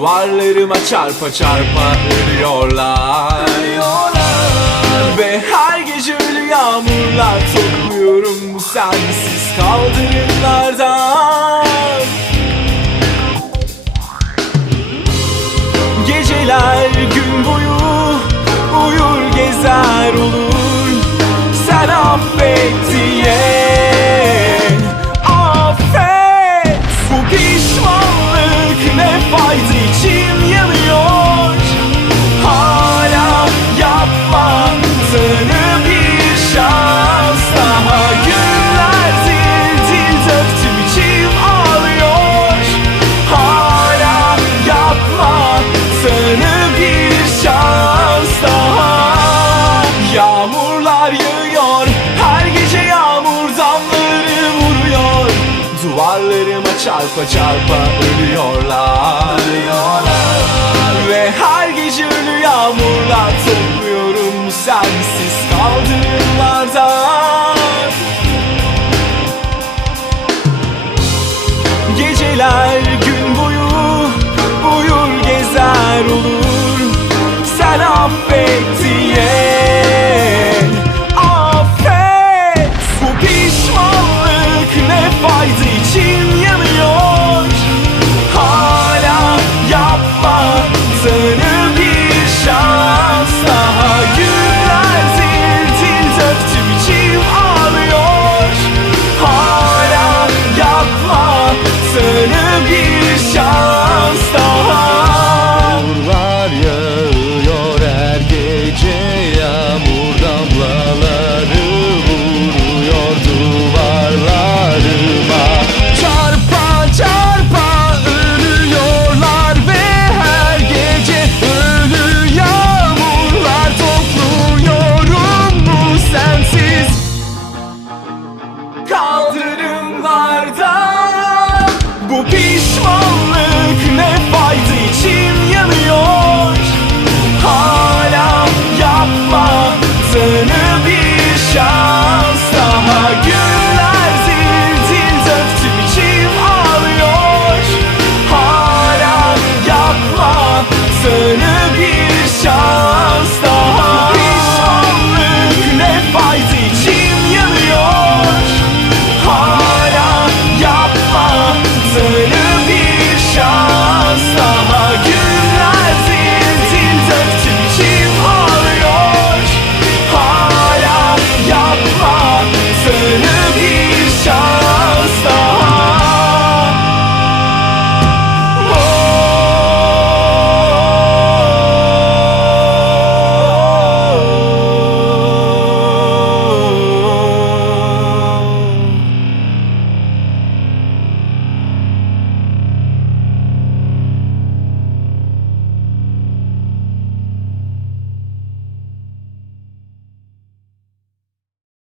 Duvarlarıma çarpa çarpa ölüyorlar Ve her gece ölü yağmurlar topluyorum bu sensiz kaldırımlardan. Geceler gün boyu uyur gezer olur Duvarlarıma çarpa çarpa ölüyorlar, ölüyorlar. Ve her gece ölü yağmurlar topluyorum Sensiz kaldırımlarda Bo pismo